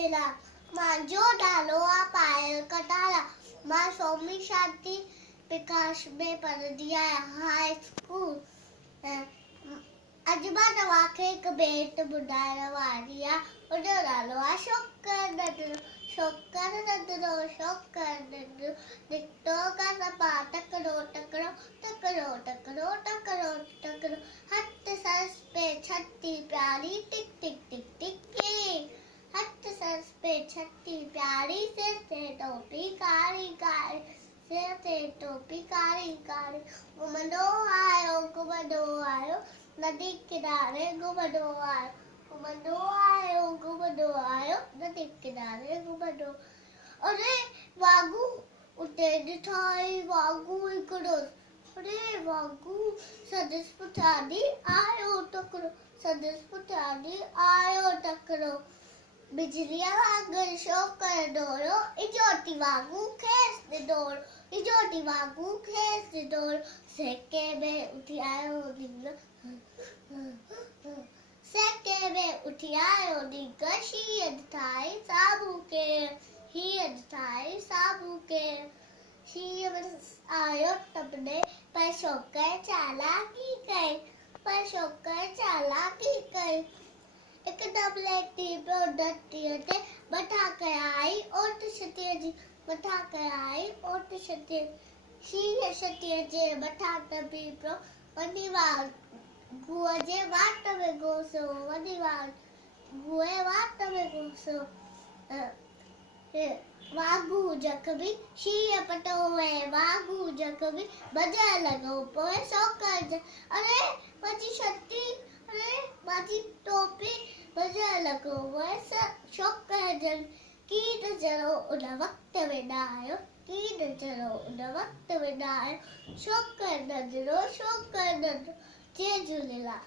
झूलेलाल। मुंहिंजो नालो आहे पायल कटारा। मां सौमी शांति प्रकाश में पढ़ंदी आहियां, हाई स्कूल। अॼु मां तव्हांखे हिकु बेट ॿुधाइण वारी आहियां। हुनजो नालो आहे शोकर नंढड़ो। शोकर नंढड़ो, शोकर नंढड़ो, निकितो घरु मां takraw takraw, takraw takraw takraw takraw, हथ सरस पे छटी प्यारी, टिक टिक टिक टिक। हथ सरस पे छटी प्यारी, सिर पे टोपी कारी कारी, सिर पे टोपी कारी कारी। घुमंदो आयो नदी किनारे, घुमंदो आयो, घुमंदो आयो नदी किनारे, घुमंदो। अरे वागू उते ॾिठई वागू हिकिड़ो। अरे वागू संदसि पुठियां आयो टकरो, संदसि पुठियां आयो टकरो। बिजलीअ वांगुरु शोकर डोड़ो, इजोती वांगुरु खेसि डोड़ो, इजोती वांगुरु खेसि डोड़ो। सेके में उथी आयो नींग, सेके में उथी आयो नींग, शींहं ॾिठाई साम्हूं केरु, हींअं ॾिठाई साम्हूं केरु। शींहं में आयो टपने, पर शोकर चालाकी कई, पर शोकर चालाकी कई। हिकदम लेटी पियो डटीअ ते, मथां कयाई ओट छटीअ जी, मथां कयाई ओट छटीअ। शींहं छटीअ जे मथां टपी पियो, वञी गुअ जे वाट में घोसो, वञी गुअ जे वाट में घोसो। वागू जख्मी, शींहं पटोए वागू जख्मी, भॼण लॻो पोइ शोकर जे। अरे मुंहिंजी छटी, अरे मुंहिंजी टोपी, भॼण लॻो पोइ शोकर जे। कीअं नज़ारो उन वक़्त में न आयो, कीअं नज़ारो उन वक़्त में न आयो। शोकर नंढड़ो, शोकर नंढड़ो। जय झूलेलाल।